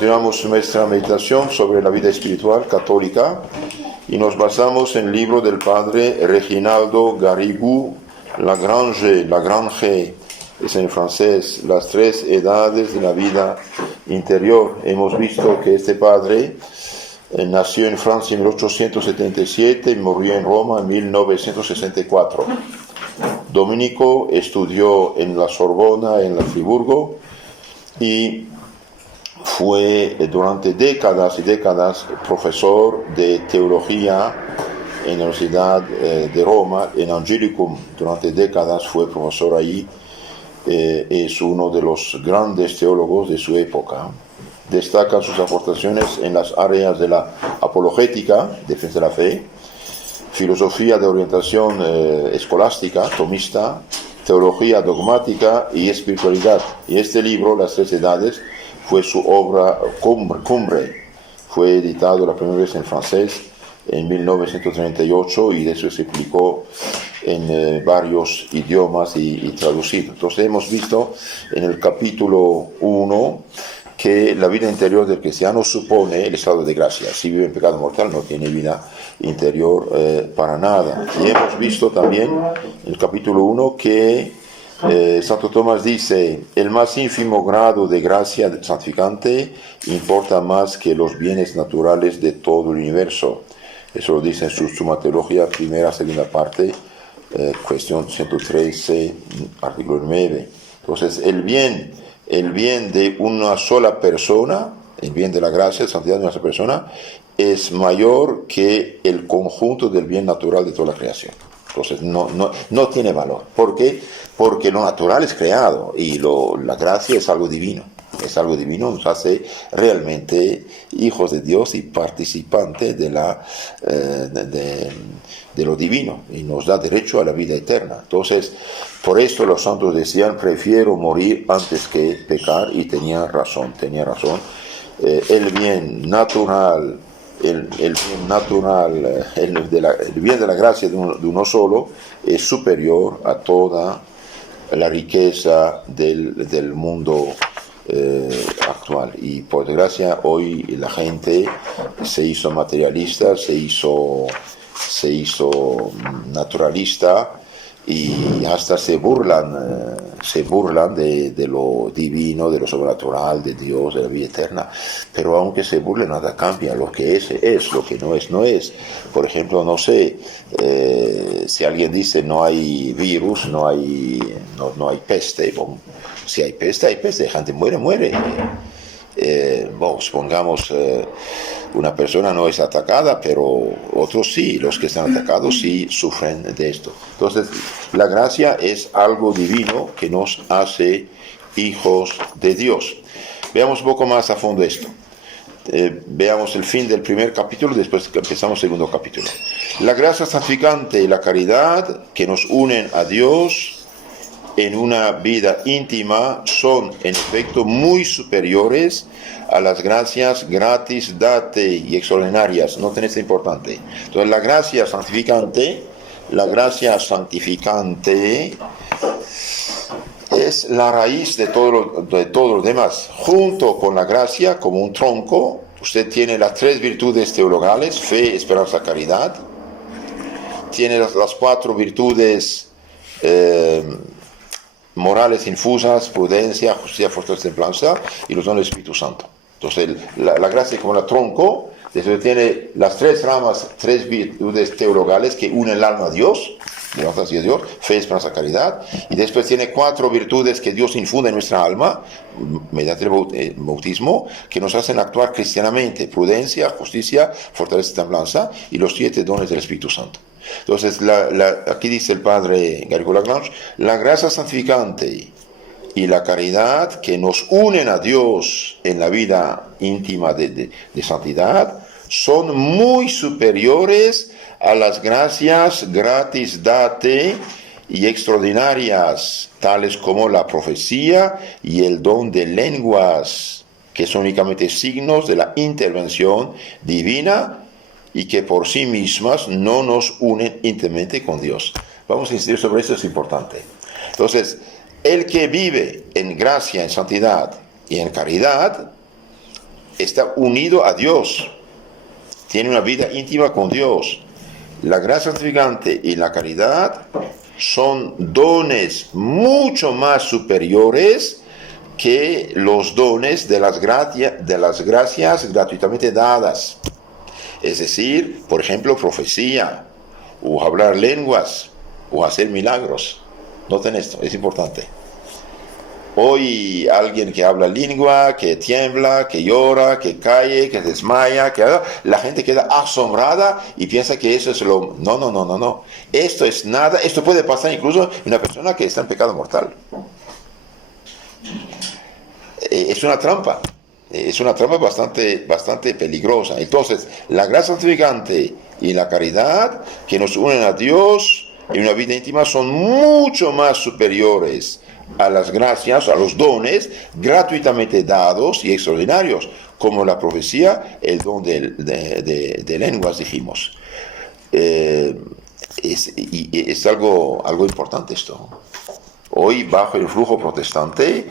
continuamos nuestra meditación sobre la vida espiritual católica y nos basamos en el libro del padre Reginaldo Garrigou, Lagrange, es en francés, las tres edades de la vida interior. Hemos visto que este padre nació en Francia en 1877 y murió en Roma en 1964. Dominico estudió en la Sorbona, en la Friburgo, y fue durante décadas y décadas profesor de teología en la Universidad de Roma, en Angelicum. Durante décadas fue profesor allí. Es uno de los grandes teólogos de su época. Destacan sus aportaciones en las áreas de la apologética, defensa de la fe, filosofía de orientación escolástica, tomista, teología dogmática y espiritualidad. Y este libro, Las Tres Edades, fue su obra cumbre. Fue editado la primera vez en francés en 1938 y de eso se publicó en varios idiomas y traducido. Entonces hemos visto en el capítulo 1 que la vida interior del cristiano supone el estado de gracia. Si vive en pecado mortal no tiene vida interior para nada. Y hemos visto también en el capítulo 1 que Santo Tomás dice: el más ínfimo grado de gracia santificante importa más que los bienes naturales de todo el universo. Eso lo dice en su Summa Theologia, primera, segunda parte, cuestión 113, artículo 9. Entonces, el bien de una sola persona, el bien de la gracia, de santidad de una sola persona, es mayor que el conjunto del bien natural de toda la creación. Entonces no tiene valor. ¿Por qué? Porque lo natural es creado y la gracia es algo divino. Es algo divino, nos hace realmente hijos de Dios y participantes de lo divino y nos da derecho a la vida eterna. Entonces, por esto los santos decían: prefiero morir antes que pecar, y tenía razón. El bien natural, el bien de la gracia de uno solo es superior a toda la riqueza del mundo actual. Y por desgracia hoy la gente se hizo materialista, se hizo naturalista y hasta se burlan de lo divino, de lo sobrenatural, de Dios, de la vida eterna. Pero aunque se burlen, nada cambia. Lo que es, lo que no es. Por ejemplo, no sé, si alguien dice no hay virus, no hay peste. Bueno, si hay peste, gente muere. Supongamos una persona no es atacada, pero otros sí, los que están atacados sí sufren de esto. Entonces, la gracia es algo divino que nos hace hijos de Dios. Veamos un poco más a fondo esto. Veamos el fin del primer capítulo, después empezamos el segundo capítulo. La gracia santificante y la caridad que nos unen a Dios en una vida íntima son en efecto muy superiores a las gracias gratis date y extraordinarias. Noten esto importante. Entonces, la gracia santificante es la raíz de todo lo demás. Junto con la gracia, como un tronco, usted tiene las tres virtudes teologales: fe, esperanza, caridad. Tiene las cuatro virtudes morales infusas: prudencia, justicia, fortaleza, templanza, y los dones del Espíritu Santo. Entonces, la gracia es como el tronco. Después tiene las tres ramas, tres virtudes teologales que unen el alma a Dios, fe, esperanza, caridad. Y después tiene cuatro virtudes que Dios infunde en nuestra alma mediante el bautismo, que nos hacen actuar cristianamente: prudencia, justicia, fortaleza, templanza, y los 7 dones del Espíritu Santo. Entonces, aquí dice el padre Garrigou Lagrange: la gracia santificante y la caridad que nos unen a Dios en la vida íntima de santidad son muy superiores a las gracias gratis date y extraordinarias, tales como la profecía y el don de lenguas, que son únicamente signos de la intervención divina y que por sí mismas no nos unen íntimamente con Dios. Vamos a insistir sobre esto, es importante. Entonces, el que vive en gracia, en santidad y en caridad está unido a Dios, tiene una vida íntima con Dios. La gracia santificante y la caridad son dones mucho más superiores que los dones de las gracias gratuitamente dadas. Es decir, por ejemplo, profecía, o hablar lenguas, o hacer milagros. Noten esto, es importante. Hoy alguien que habla lengua, que tiembla, que llora, que cae, que desmaya, la gente queda asombrada y piensa que eso es lo... No. Esto es nada, esto puede pasar incluso en una persona que está en pecado mortal. Es una trampa. Es una trampa bastante peligrosa. Entonces, la gracia santificante y la caridad que nos unen a Dios en una vida íntima son mucho más superiores a las gracias, a los dones gratuitamente dados y extraordinarios, como la profecía, el don de lenguas, dijimos. Es algo importante esto. Hoy, bajo el flujo protestante,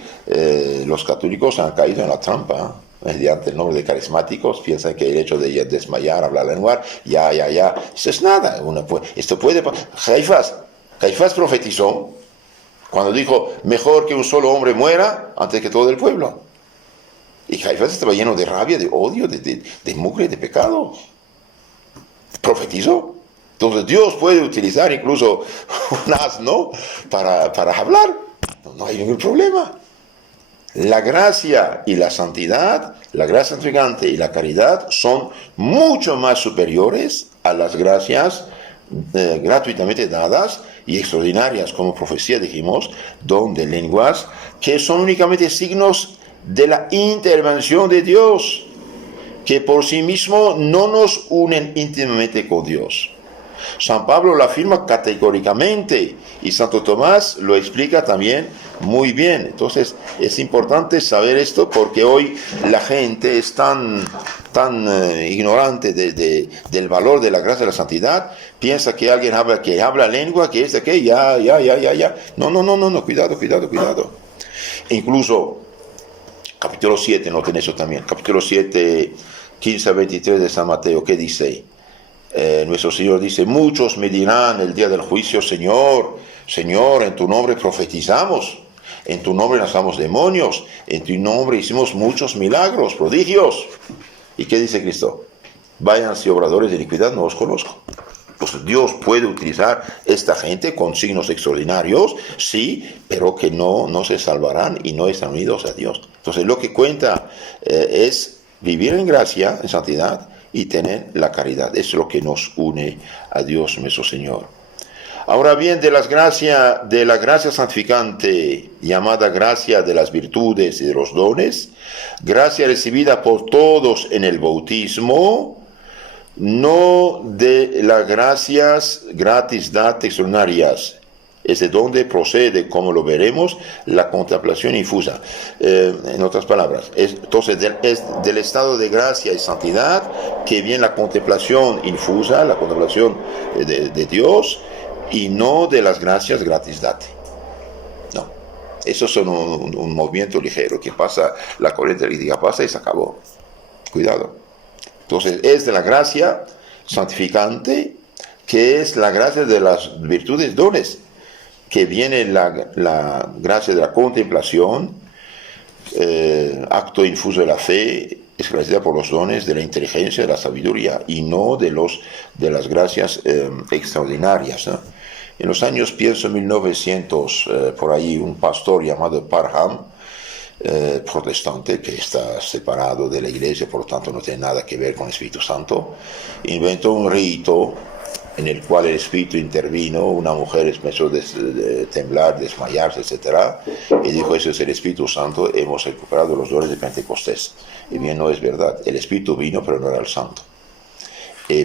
los católicos han caído en la trampa. Mediante el nombre de carismáticos, piensan que el hecho de desmayar, hablar lengua, ya, eso es nada. Esto puede pasar. Caifás profetizó cuando dijo, mejor que un solo hombre muera antes que todo el pueblo. Y Caifás estaba lleno de rabia, de odio, de mugre, de pecado. Profetizó. Entonces Dios puede utilizar incluso un asno para hablar. No hay ningún problema. La gracia y la santidad, la gracia santificante y la caridad son mucho más superiores a las gracias gratuitamente dadas y extraordinarias, como profecía dijimos, don de lenguas, que son únicamente signos de la intervención de Dios, que por sí mismo no nos unen íntimamente con Dios. San Pablo lo afirma categóricamente y Santo Tomás lo explica también muy bien. Entonces es importante saber esto porque hoy la gente es tan ignorante del valor de la gracia y la santidad. Piensa que alguien habla lengua, que es de que ya. No, cuidado. Incluso capítulo 7, noten eso también, capítulo 7, 15 a 23 de San Mateo, ¿qué dice? Nuestro Señor dice, muchos me dirán el día del juicio, Señor, en tu nombre profetizamos, en tu nombre lanzamos demonios, en tu nombre hicimos muchos milagros, prodigios. ¿Y qué dice Cristo? Váyanse obradores de iniquidad, no os conozco. Entonces Dios puede utilizar esta gente con signos extraordinarios, sí, pero que no se salvarán y no están unidos a Dios. Entonces lo que cuenta es vivir en gracia, en santidad, y tener la caridad. Es lo que nos une a Dios nuestro Señor. Ahora bien, de la gracia santificante, llamada gracia de las virtudes y de los dones, gracia recibida por todos en el bautismo, no de las gracias gratis dadas extraordinarias, es de donde procede, como lo veremos, la contemplación infusa. En otras palabras, entonces es del estado de gracia y santidad que viene la contemplación infusa, la contemplación de Dios, y no de las gracias gratis date. No, eso es un movimiento ligero que pasa, la corriente lítica pasa y se acabó. Cuidado. Entonces es de la gracia santificante, que es la gracia de las virtudes dones, que viene la gracia de la contemplación, acto infuso de la fe, esclarecida por los dones de la inteligencia, de la sabiduría, y no de las gracias extraordinarias, ¿no? En los años, pienso, 1900, por ahí, un pastor llamado Parham, protestante, que está separado de la iglesia, por lo tanto no tiene nada que ver con el Espíritu Santo, inventó un rito en el cual el Espíritu intervino, una mujer empezó a temblar, desmayarse, etc. Y dijo, eso es el Espíritu Santo, hemos recuperado los dones de Pentecostés. Y bien, no es verdad, el Espíritu vino, pero no era el Santo.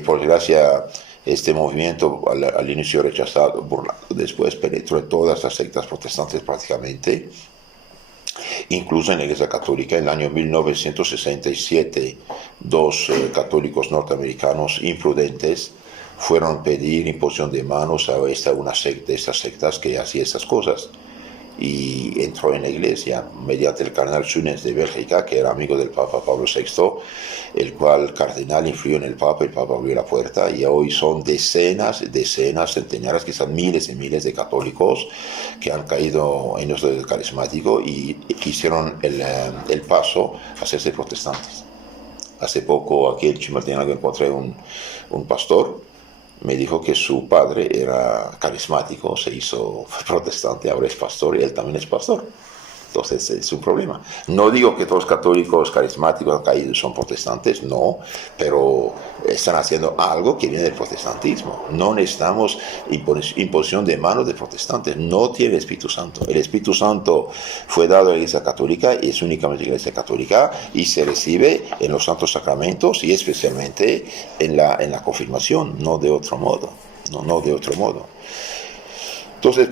Por desgracia, este movimiento al inicio rechazado, burlado, después penetró en todas las sectas protestantes prácticamente, incluso en la Iglesia Católica. En el año 1967, dos católicos norteamericanos imprudentes fueron a pedir imposición de manos a estas sectas que hacía estas cosas. y entró en la iglesia mediante el cardenal Sunes de Bélgica, que era amigo del Papa Pablo VI, el cual cardenal influyó en el Papa abrió la puerta, y hoy son decenas, centenares, quizás miles y miles de católicos que han caído en esto del carismático y hicieron el paso a hacerse protestantes. Hace poco aquí en Chimaltenango encontré un pastor. Me dijo que su padre era carismático, se hizo protestante, ahora es pastor y él también es pastor. Entonces es un problema. No digo que todos los católicos carismáticos han caído son protestantes, no, pero están haciendo algo que viene del protestantismo. No necesitamos imposición de manos de protestantes, no tiene el Espíritu Santo. El Espíritu Santo fue dado a la Iglesia Católica, y es únicamente la Iglesia Católica, y se recibe en los santos sacramentos y especialmente en la confirmación, no de otro modo. No de otro modo. Entonces,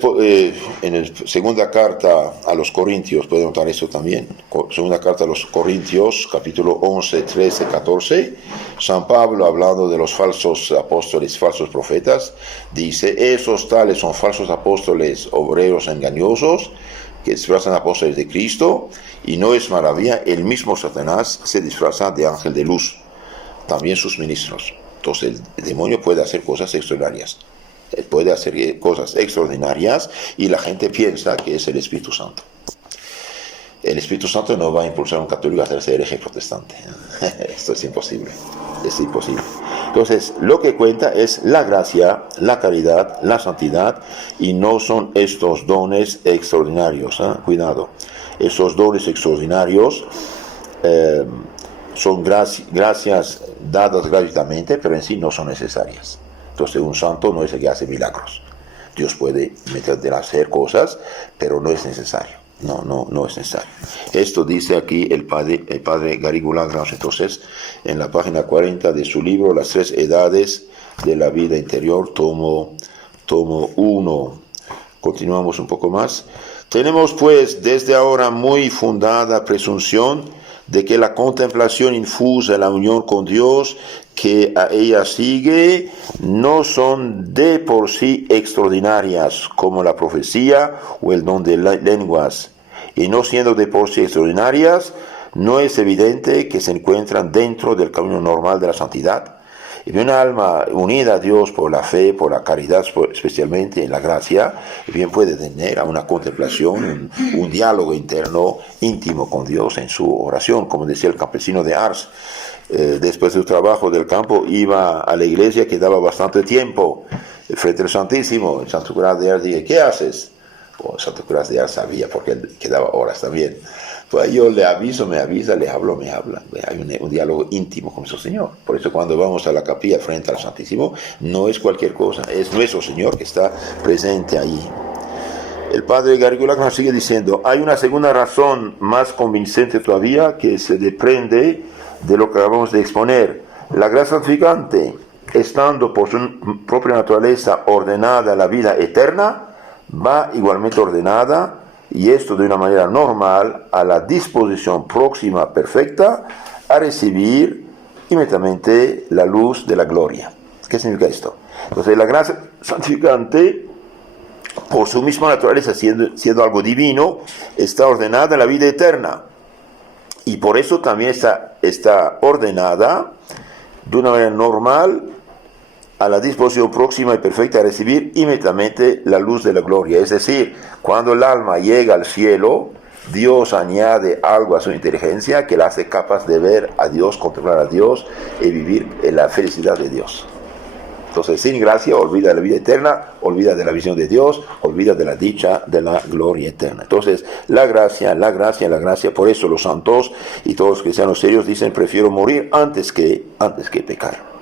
en la segunda carta a los Corintios, puede notar eso también, segunda carta a los Corintios, capítulo 11, 13, 14, San Pablo, hablando de los falsos apóstoles, falsos profetas, dice: esos tales son falsos apóstoles, obreros engañosos, que disfrazan apóstoles de Cristo, y no es maravilla, el mismo Satanás se disfraza de ángel de luz, también sus ministros. Entonces el demonio puede hacer cosas extraordinarias. Puede hacer cosas extraordinarias y la gente piensa que es el Espíritu Santo. El Espíritu Santo no va a impulsar a un católico a hacerse hereje protestante. Esto es imposible. Es imposible. Entonces, lo que cuenta es la gracia, la caridad, la santidad, y no son estos dones extraordinarios. Cuidado. Esos dones extraordinarios son gracias dadas gratuitamente, pero en sí no son necesarias. Entonces un santo no es el que hace milagros. Dios puede meter a hacer cosas, pero no es necesario. No es necesario. Esto dice aquí el padre Garrigou Lagrange, entonces, en la página 40 de su libro Las tres edades de la vida interior, tomo 1. Continuamos un poco más. Tenemos pues desde ahora muy fundada presunción de que la contemplación infusa en la unión con Dios que a ella sigue no son de por sí extraordinarias como la profecía o el don de lenguas, y no siendo de por sí extraordinarias, no es evidente que se encuentran dentro del camino normal de la santidad. Y una alma unida a Dios por la fe, por la caridad, especialmente en la gracia, bien puede tener a una contemplación, un diálogo interno íntimo con Dios en su oración. Como decía el campesino de Ars, después del trabajo del campo iba a la iglesia, quedaba bastante tiempo frente al Santísimo. El Santo Curas de Ars dije: ¿qué haces? El Santo Curas de Ars sabía, porque él quedaba horas también. Pues yo le aviso, me avisa, le hablo, me habla. Hay un diálogo íntimo con nuestro Señor. Por eso cuando vamos a la capilla frente al Santísimo, no es cualquier cosa, es nuestro Señor que está presente allí. El padre Garrigou Lagrange sigue diciendo: hay una segunda razón más convincente todavía, que se desprende de lo que acabamos de exponer. La gracia santificante, estando por su propia naturaleza ordenada a la vida eterna, va igualmente ordenada, y esto de una manera normal, a la disposición próxima perfecta a recibir inmediatamente la luz de la gloria. ¿Qué significa esto? Entonces la gracia santificante, por su misma naturaleza, siendo algo divino, está ordenada a la vida eterna, y por eso también está ordenada de una manera normal a la disposición próxima y perfecta a recibir inmediatamente la luz de la gloria. Es decir, cuando el alma llega al cielo, Dios añade algo a su inteligencia que la hace capaz de ver a Dios, contemplar a Dios y vivir en la felicidad de Dios. Entonces, sin gracia, olvida de la vida eterna, olvida de la visión de Dios, olvida de la dicha de la gloria eterna. Entonces, la gracia, por eso los santos y todos los cristianos serios dicen: prefiero morir antes que pecar.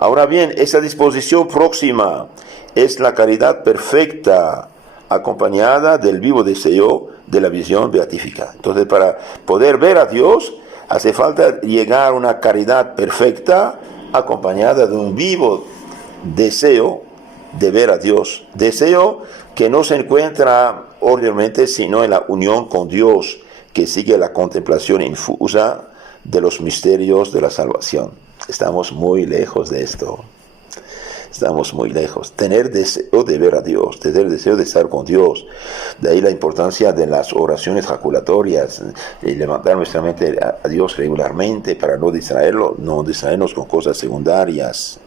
Ahora bien, esa disposición próxima es la caridad perfecta, acompañada del vivo deseo de la visión beatífica. Entonces, para poder ver a Dios, hace falta llegar a una caridad perfecta, acompañada de un vivo deseo de ver a Dios. Deseo que no se encuentra ordinariamente sino en la unión con Dios, que sigue la contemplación infusa de los misterios de la salvación. Estamos muy lejos de esto. Estamos muy lejos. Tener deseo de ver a Dios, tener deseo de estar con Dios. De ahí la importancia de las oraciones jaculatorias, y levantar nuestra mente a Dios regularmente para no distraernos con cosas secundarias.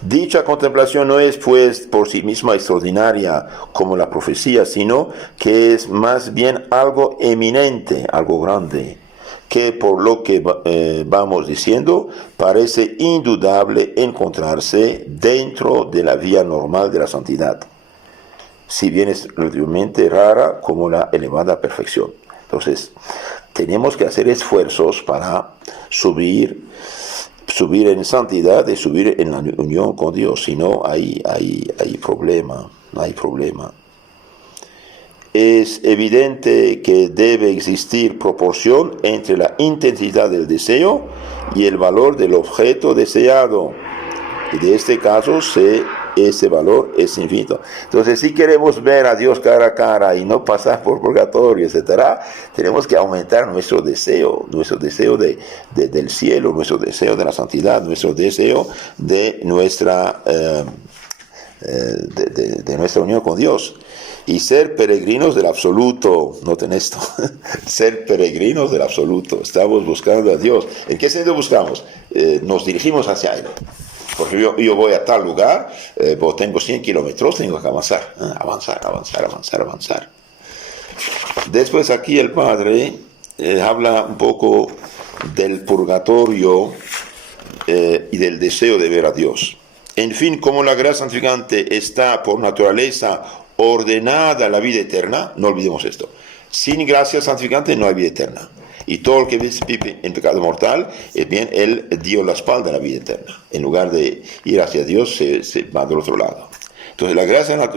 Dicha contemplación no es pues por sí misma extraordinaria como la profecía, sino que es más bien algo eminente, algo grande, que por lo que vamos diciendo, parece indudable encontrarse dentro de la vía normal de la santidad, si bien es relativamente rara como la elevada perfección. Entonces, tenemos que hacer esfuerzos para subir en santidad y subir en la unión con Dios, si no hay problema, Es evidente que debe existir proporción entre la intensidad del deseo y el valor del objeto deseado. Y de este caso, ese valor es infinito. Entonces, si queremos ver a Dios cara a cara y no pasar por purgatorio, etc., tenemos que aumentar nuestro deseo del cielo, nuestro deseo de la santidad, nuestro deseo de nuestra unión con Dios. Y ser peregrinos del absoluto, noten esto, ser peregrinos del absoluto. Estamos buscando a Dios. ¿En qué sentido buscamos? Nos dirigimos hacia Él. Porque yo voy a tal lugar, pues tengo 100 kilómetros, tengo que avanzar. Después aquí el Padre habla un poco del purgatorio y del deseo de ver a Dios. En fin, como la gracia santificante está por naturaleza ordenada a la vida eterna, no olvidemos esto. Sin gracia santificante no hay vida eterna. Y todo el que vive en pecado mortal, bien, él dio la espalda a la vida eterna. En lugar de ir hacia Dios, se va del otro lado. Entonces, la gracia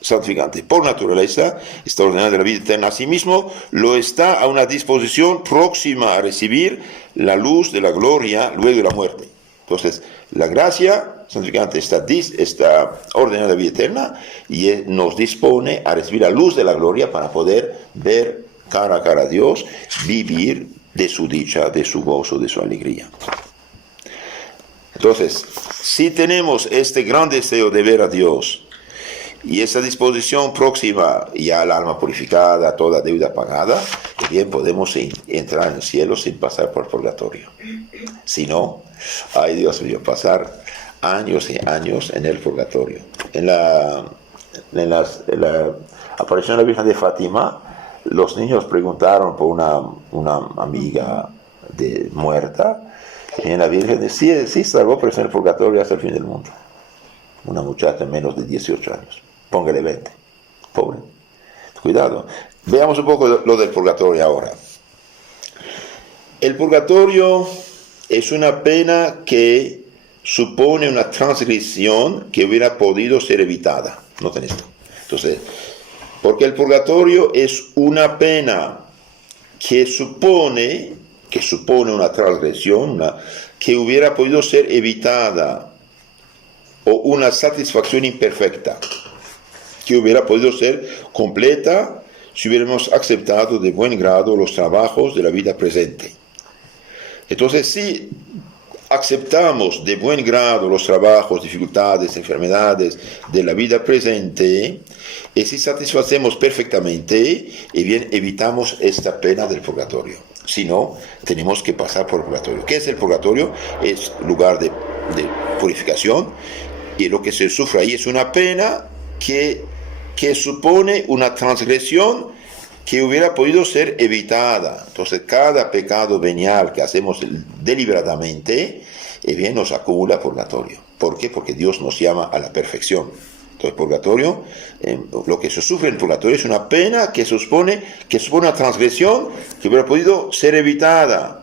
santificante, por naturaleza, está ordenada a la vida eterna. Asimismo, lo está a una disposición próxima a recibir la luz de la gloria luego de la muerte. Entonces, la gracia santificante está ordenada a la vida eterna y nos dispone a recibir la luz de la gloria para poder ver cara a cara a Dios, vivir de su dicha, de su gozo, de su alegría. Entonces, si tenemos este gran deseo de ver a Dios y esa disposición próxima ya al alma purificada, toda deuda pagada, bien podemos entrar en el cielo sin pasar por purgatorio. Si no, ay Dios mío, pasar años y años en el purgatorio. En la aparición de la Virgen de Fátima, los niños preguntaron por una amiga muerta, y la Virgen decía, sí, salvó, pero está en el purgatorio hasta el fin del mundo. Una muchacha de menos de 18 años. Póngale 20. Pobre. Cuidado. Veamos un poco lo del purgatorio ahora. El purgatorio es una pena que supone una transgresión que hubiera podido ser evitada. Noten esto. Entonces, porque el purgatorio es una pena que supone una transgresión, que hubiera podido ser evitada, o una satisfacción imperfecta, que hubiera podido ser completa si hubiéramos aceptado de buen grado los trabajos de la vida presente. Entonces, si aceptamos de buen grado los trabajos, dificultades, enfermedades de la vida presente, y si satisfacemos perfectamente, y bien evitamos esta pena del purgatorio. Si no, tenemos que pasar por el purgatorio. ¿Qué es el purgatorio? Es lugar de purificación, y lo que se sufre ahí es una pena que supone una transgresión que hubiera podido ser evitada. Entonces, cada pecado venial que hacemos deliberadamente, bien nos acumula purgatorio. ¿Por qué? Porque Dios nos llama a la perfección. Entonces, purgatorio, lo que se sufre en el purgatorio es una pena que supone una transgresión que hubiera podido ser evitada,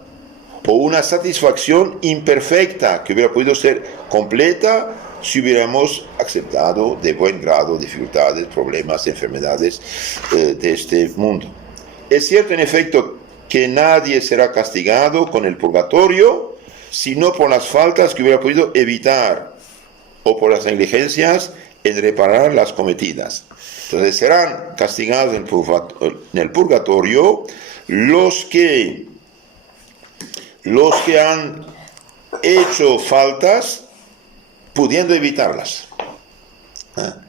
o una satisfacción imperfecta que hubiera podido ser completa si hubiéramos aceptado de buen grado dificultades, problemas, enfermedades de este mundo. Es cierto, en efecto, que nadie será castigado con el purgatorio, sino por las faltas que hubiera podido evitar, o por las negligencias en reparar las cometidas. Entonces, serán castigados en el purgatorio los que han hecho faltas pudiendo evitarlas.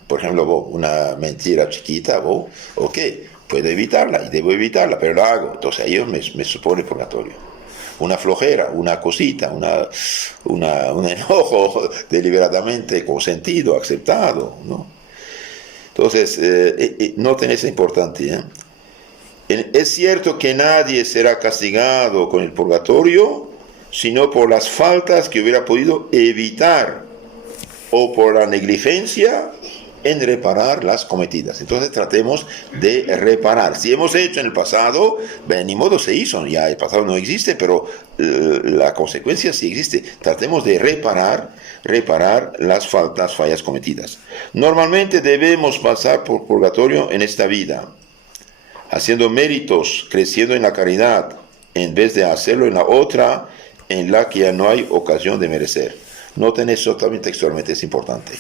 Por ejemplo, una mentira chiquita, ok, puedo evitarla y debo evitarla, pero lo hago. Entonces ahí me supone purgatorio. Una flojera, una cosita, un enojo deliberadamente consentido, aceptado, ¿no? Entonces, noten eso importante. Es cierto que nadie será castigado con el purgatorio, sino por las faltas que hubiera podido evitar o por la negligencia en reparar las cometidas. Entonces tratemos de reparar. Si hemos hecho en el pasado, ni modo se hizo, ya el pasado no existe, pero la consecuencia sí existe. Tratemos de reparar las fallas cometidas. Normalmente debemos pasar por purgatorio en esta vida, haciendo méritos, creciendo en la caridad, en vez de hacerlo en la otra, en la que ya no hay ocasión de merecer. Noten eso también textualmente, es importante.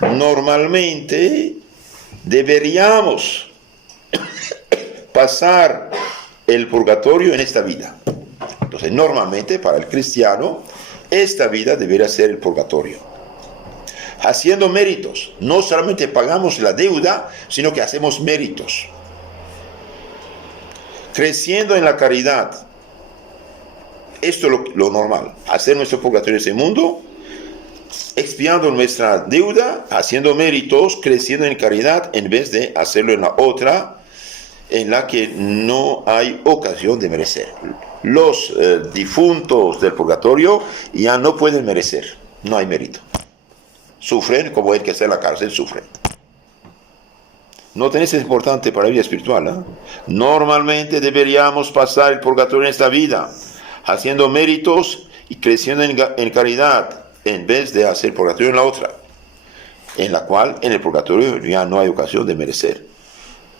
Normalmente deberíamos pasar el purgatorio en esta vida. Entonces, normalmente para el cristiano, esta vida debería ser el purgatorio. Haciendo méritos, no solamente pagamos la deuda, sino que hacemos méritos. Creciendo en la caridad. Esto es lo normal, hacer nuestro purgatorio en ese mundo, expiando nuestra deuda, haciendo méritos, creciendo en caridad, en vez de hacerlo en la otra, en la que no hay ocasión de merecer. Los difuntos del purgatorio ya no pueden merecer, no hay mérito. Sufren como el que está en la cárcel sufre. Noten, eso es importante para la vida espiritual. Normalmente deberíamos pasar el purgatorio en esta vida, haciendo méritos y creciendo en caridad, en vez de hacer purgatorio en la otra, en la cual en el purgatorio ya no hay ocasión de merecer.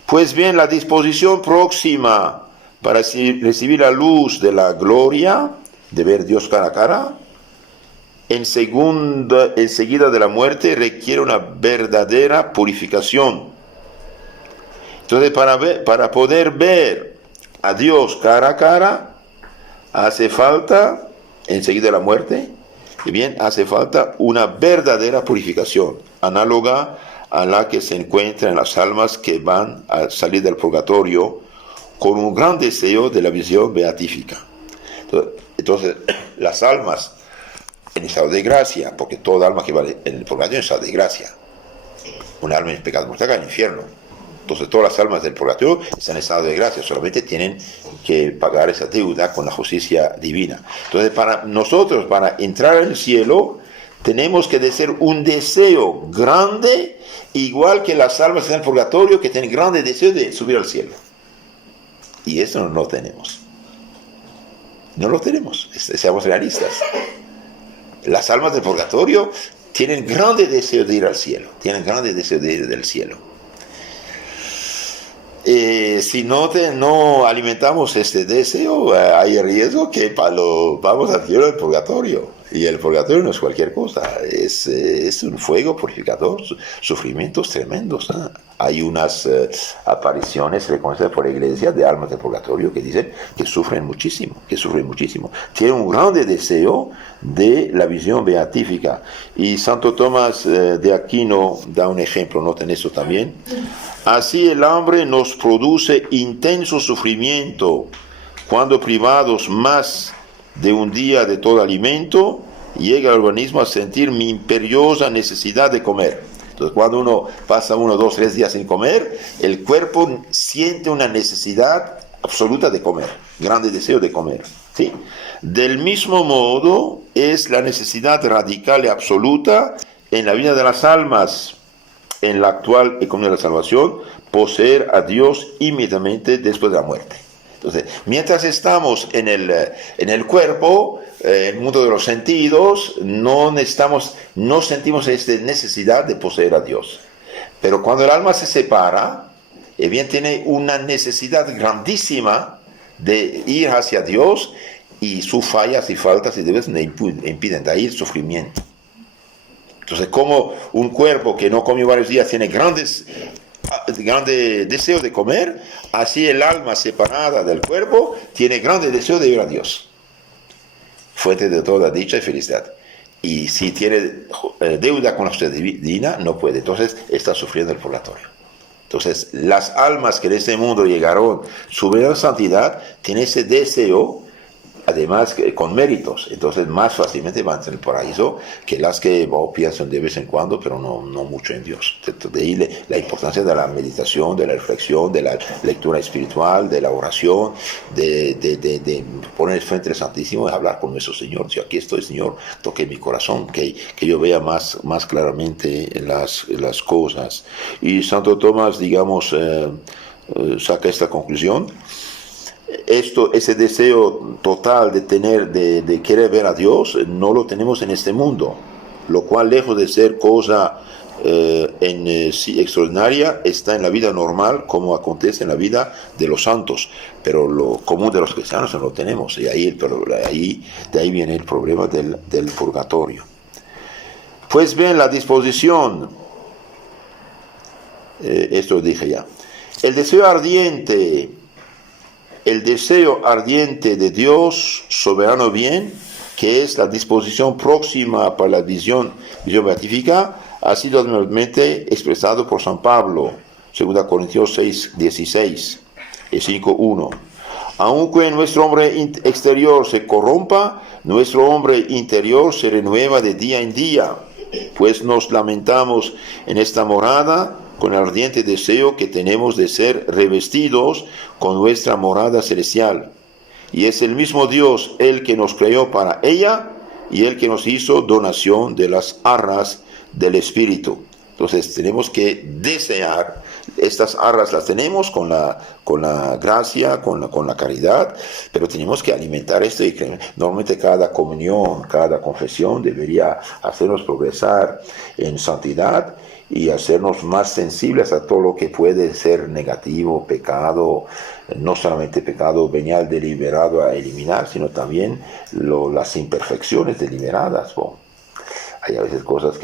Pues bien, la disposición próxima para recibir la luz de la gloria, de ver Dios cara a cara, enseguida de la muerte, requiere una verdadera purificación. Entonces, para poder ver a Dios cara a cara, hace falta, enseguida de la muerte, hace falta una verdadera purificación, análoga a la que se encuentra en las almas que van a salir del purgatorio con un gran deseo de la visión beatífica. Entonces, las almas en estado de gracia, porque toda alma que va en el purgatorio es estado de gracia. Un alma en pecado mortal cae al infierno. Entonces todas las almas del purgatorio están en estado de gracia, solamente tienen que pagar esa deuda con la justicia divina. Entonces para nosotros, para entrar en el cielo, tenemos que hacer un deseo grande, igual que las almas en el purgatorio, que tienen grande deseo de subir al cielo. Y eso no lo tenemos. No lo tenemos, seamos realistas. Las almas del purgatorio tienen grande deseo de ir al cielo, tienen grande deseo de ir del cielo. Si no alimentamos este deseo, hay riesgo que vamos al cielo del purgatorio. Y el purgatorio no es cualquier cosa, es un fuego purificador, sufrimientos tremendos. Hay unas apariciones reconocidas por la Iglesia de almas del purgatorio que dicen que sufren muchísimo, Tienen un grande deseo de la visión beatífica. Y Santo Tomás de Aquino da un ejemplo, noten eso también. Así el hambre nos produce intenso sufrimiento cuando privados más de un día de todo alimento, llega el organismo a sentir mi imperiosa necesidad de comer. Entonces cuando uno pasa 1, 2, 3 días sin comer, el cuerpo siente una necesidad absoluta de comer, grande deseo de comer, ¿sí? Del mismo modo es la necesidad radical y absoluta en la vida de las almas, en la actual economía de la salvación, poseer a Dios inmediatamente después de la muerte. Entonces, mientras estamos en el cuerpo, en el mundo de los sentidos, no sentimos esta necesidad de poseer a Dios. Pero cuando el alma se separa, bien tiene una necesidad grandísima de ir hacia Dios, y sus fallas y faltas y debes le impiden de ahí el sufrimiento. Entonces, como un cuerpo que no comió varios días tiene grande deseo de comer, así el alma separada del cuerpo tiene grande deseo de ir a Dios, fuente de toda dicha y felicidad. y si tiene deuda con la justicia divina, no puede. Entonces está sufriendo el purgatorio. Entonces, las almas que en este mundo llegaron, su verdadera santidad, tienen ese deseo, además con méritos, entonces más fácilmente van a tener el paraíso que las que piensan de vez en cuando, pero no mucho en Dios. De ahí la importancia de la meditación, de la reflexión, de la lectura espiritual, de la oración, de poner frente al Santísimo y hablar con nuestro Señor. Si aquí estoy, Señor, toque mi corazón, que yo vea más claramente las cosas. Y Santo Tomás, digamos, saca esta conclusión. Ese deseo total de querer ver a Dios, no lo tenemos en este mundo, lo cual, lejos de ser cosa sí extraordinaria, está en la vida normal, como acontece en la vida de los santos, pero lo común de los cristianos no lo tenemos, y de ahí viene el problema del purgatorio. Pues bien, la disposición, esto lo dije ya, el deseo ardiente de Dios, soberano bien, que es la disposición próxima para la visión beatífica, ha sido admirablemente expresado por San Pablo, 2 Corintios 6:16 y 5:1. Aunque nuestro hombre exterior se corrompa, nuestro hombre interior se renueva de día en día, pues nos lamentamos en esta morada con el ardiente deseo que tenemos de ser revestidos con nuestra morada celestial. Y es el mismo Dios el que nos creó para ella y el que nos hizo donación de las arras del Espíritu. Entonces tenemos que desear, estas arras las tenemos con la gracia, con la caridad, pero tenemos que alimentar esto, y normalmente cada comunión, cada confesión debería hacernos progresar en santidad y hacernos más sensibles a todo lo que puede ser negativo, pecado, no solamente pecado venial deliberado a eliminar, sino también las imperfecciones deliberadas. Hay a veces cosas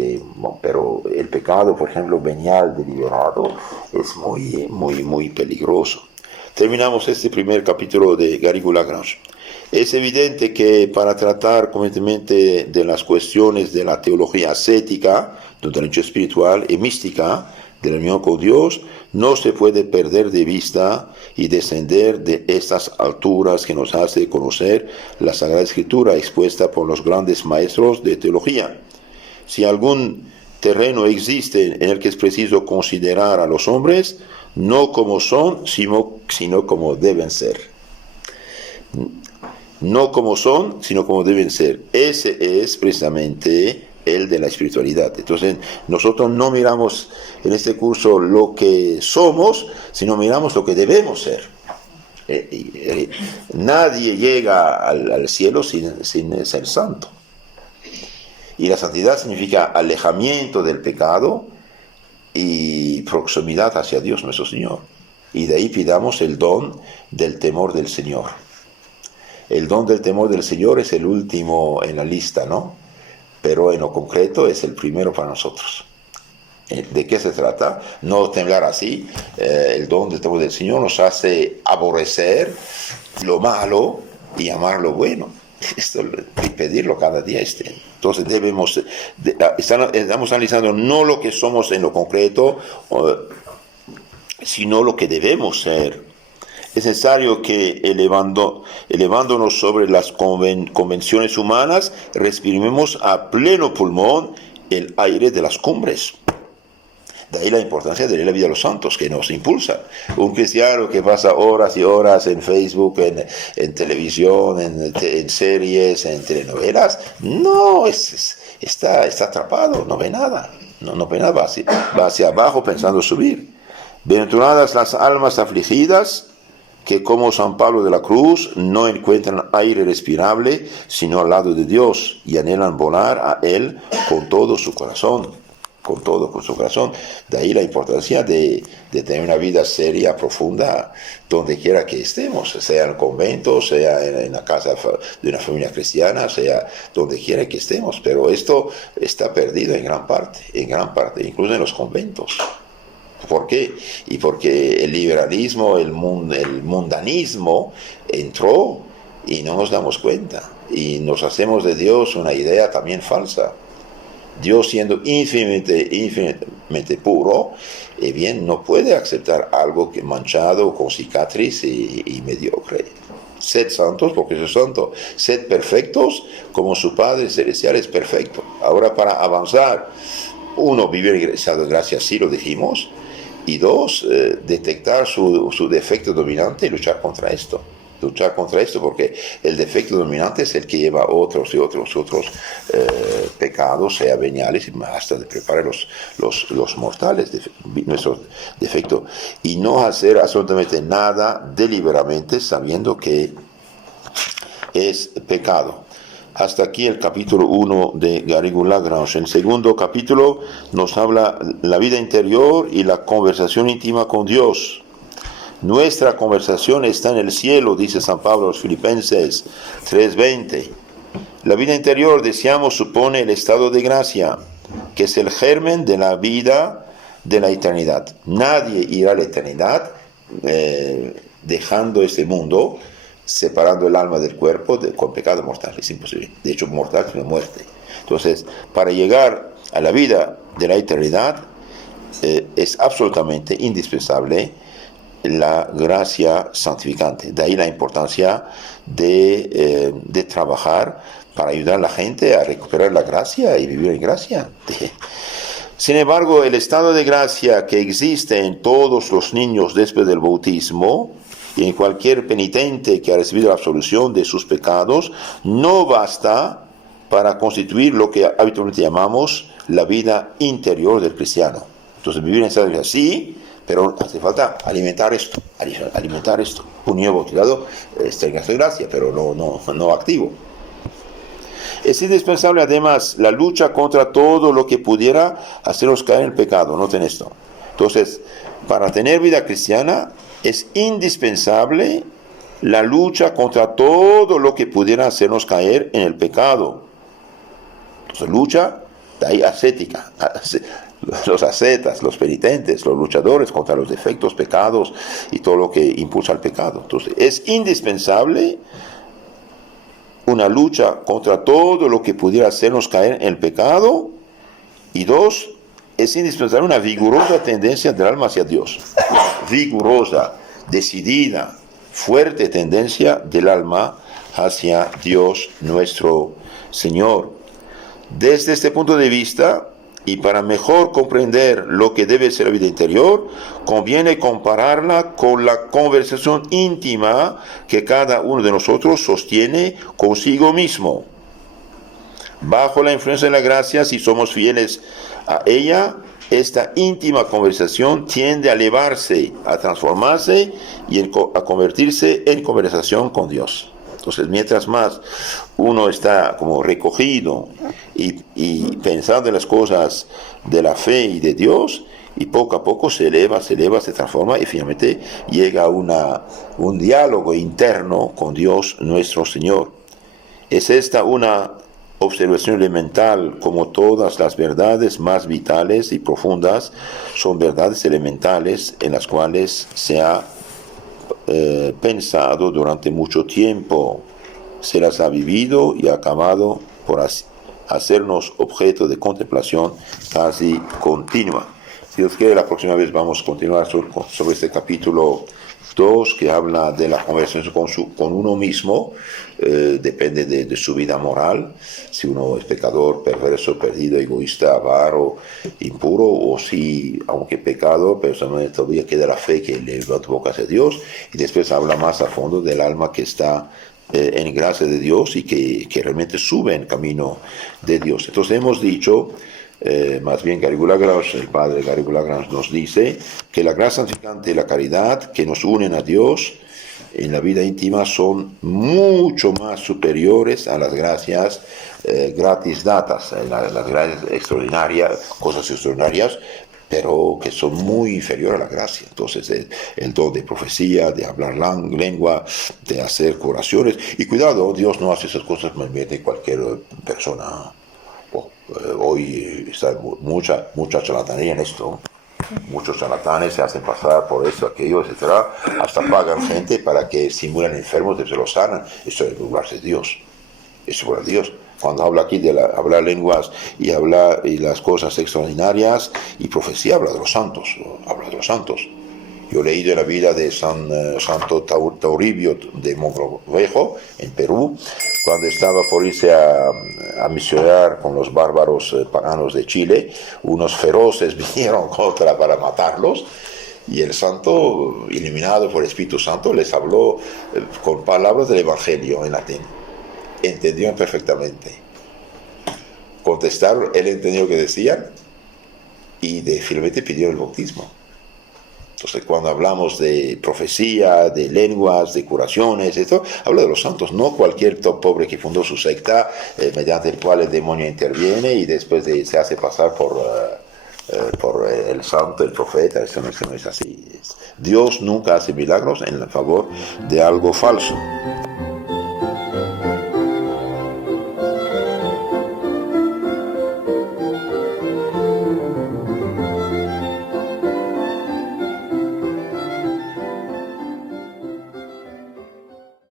pero el pecado, por ejemplo, venial deliberado, es muy peligroso. Terminamos este primer capítulo de Garrigou-Lagrange. Es evidente que para tratar completamente de las cuestiones de la teología ascética, del derecho espiritual y mística, de la unión con Dios, no se puede perder de vista y descender de estas alturas que nos hace conocer la Sagrada Escritura expuesta por los grandes maestros de teología. Si algún terreno existe en el que es preciso considerar a los hombres, no como son, sino como deben ser. No como son, sino como deben ser. Ese es precisamente el de la espiritualidad. Entonces, nosotros no miramos en este curso lo que somos, sino miramos lo que debemos ser. Nadie llega al cielo sin ser santo. Y la santidad significa alejamiento del pecado y proximidad hacia Dios nuestro Señor. Y de ahí pidamos el don del temor del Señor. El don del temor del Señor es el último en la lista, ¿no? Pero en lo concreto es el primero para nosotros. ¿De qué se trata? No temblar así. El don del temor del Señor nos hace aborrecer lo malo y amar lo bueno. Esto, y pedirlo cada día. Entonces estamos analizando no lo que somos en lo concreto, sino lo que debemos ser. Es necesario que elevándonos sobre las convenciones humanas, respiremos a pleno pulmón el aire de las cumbres. De ahí la importancia de la vida de los santos, que nos impulsa. Un cristiano que pasa horas y horas en Facebook, en televisión, en series, en telenovelas, no, está atrapado, no ve nada. No ve nada, va hacia abajo pensando subir. Bienaventuradas las almas afligidas, que como San Pablo de la Cruz no encuentran aire respirable, sino al lado de Dios, y anhelan volar a Él con todo su corazón. Con su corazón. De ahí la importancia de tener una vida seria, profunda, donde quiera que estemos, sea en el convento, sea en la casa de una familia cristiana, sea donde quiera que estemos. Pero esto está perdido en gran parte, incluso en los conventos. ¿Por qué? Y porque el liberalismo, el mundanismo entró y no nos damos cuenta. Y nos hacemos de Dios una idea también falsa. Dios siendo infinitamente puro, bien, no puede aceptar algo que manchado, con cicatriz y mediocre. Sed santos porque soy santo. Sed perfectos como su Padre Celestial es perfecto. Ahora, para avanzar, uno, vivir en estado de gracia, sí lo dijimos. Y dos, detectar su defecto dominante y luchar contra esto. Luchar contra esto, porque el defecto dominante es el que lleva otros pecados, sea veniales, hasta de preparar los mortales, nuestro defecto. Y no hacer absolutamente nada deliberadamente sabiendo que es pecado. Hasta aquí el capítulo 1 de Garrigou-Lagrange. El segundo capítulo nos habla la vida interior y la conversación íntima con Dios. Nuestra conversación está en el cielo, dice San Pablo a los Filipenses 3:20. La vida interior, decíamos, supone el estado de gracia, que es el germen de la vida de la eternidad. Nadie irá a la eternidad dejando este mundo, separando el alma del cuerpo con pecado mortal. Es imposible. De hecho, mortal es una muerte. Entonces, para llegar a la vida de la eternidad, es absolutamente indispensable la gracia santificante. De ahí la importancia de trabajar para ayudar a la gente a recuperar la gracia y vivir en gracia. Sin embargo, el estado de gracia que existe en todos los niños después del bautismo y en cualquier penitente que ha recibido la absolución de sus pecados, no basta para constituir lo que habitualmente llamamos la vida interior del cristiano. Entonces, vivir en estado de gracia, sí, pero hace falta alimentar esto. Un niño bautizado está en estado de gracia, pero no activo. Es indispensable además la lucha contra todo lo que pudiera hacernos caer en el pecado. Noten esto. Entonces, para tener vida cristiana es indispensable la lucha contra todo lo que pudiera hacernos caer en el pecado. Entonces, lucha, de ahí ascética. Los ascetas, los penitentes, los luchadores contra los defectos, pecados y todo lo que impulsa al pecado. Entonces, es indispensable una lucha contra todo lo que pudiera hacernos caer en el pecado. Y dos, es indispensable una vigorosa tendencia del alma hacia Dios. Vigorosa, decidida, fuerte tendencia del alma hacia Dios nuestro Señor. Desde este punto de vista, y para mejor comprender lo que debe ser la vida interior, conviene compararla con la conversación íntima que cada uno de nosotros sostiene consigo mismo. Bajo la influencia de la gracia, si somos fieles a ella, esta íntima conversación tiende a elevarse, a transformarse y a convertirse en conversación con Dios. Entonces, mientras más uno está como recogido y pensando en las cosas de la fe y de Dios, y poco a poco se eleva, se transforma y finalmente llega a un diálogo interno con Dios nuestro Señor. Es esta una observación elemental, como todas las verdades más vitales y profundas son verdades elementales en las cuales se ha pensado durante mucho tiempo, se las ha vivido y ha acabado por hacernos objeto de contemplación casi continua. Si Dios quiere, la próxima vez vamos a continuar sobre este capítulo 2, que habla de la conversación con uno mismo. Depende de su vida moral, si uno es pecador, perverso, perdido, egoísta, avaro, impuro, o si, aunque pecado, pero todavía queda la fe que le boca hacia Dios. Y después habla más a fondo del alma que está en gracia de Dios y que realmente sube en camino de Dios. Entonces hemos dicho, más bien Garrigou-Lagrange, el padre Garrigou-Lagrange nos dice que la gracia santificante y la caridad que nos unen a Dios en la vida íntima son mucho más superiores a las gracias gratis datas, las gracias extraordinarias, cosas extraordinarias, pero que son muy inferiores a la gracia. Entonces el don de profecía, de hablar lengua, de hacer curaciones, y cuidado, Dios no hace esas cosas más bien de cualquier persona. Hoy está mucha charlatanería en esto. Muchos charlatanes se hacen pasar por esto, aquello, etcétera, hasta pagan gente para que simulen enfermos y se los sanan. Eso es burlarse de Dios. Eso es burlar de Dios. Cuando habla aquí de hablar lenguas y las cosas extraordinarias y profecía, habla de los santos. Habla de los santos. Yo he leído en la vida de Santo Tauribio de Mogrovejo, en Perú, cuando estaba por irse a misionar con los bárbaros paganos de Chile. Unos feroces vinieron para matarlos, y el santo, iluminado por el Espíritu Santo, les habló con palabras del Evangelio en latín. Entendieron perfectamente. Contestaron, él entendió lo que decían y finalmente pidió el bautismo. Entonces, cuando hablamos de profecía, de lenguas, de curaciones, esto habla de los santos, no cualquier pobre que fundó su secta, mediante el cual el demonio interviene y después se hace pasar por el santo, el profeta. Eso no es así. Dios nunca hace milagros en favor de algo falso.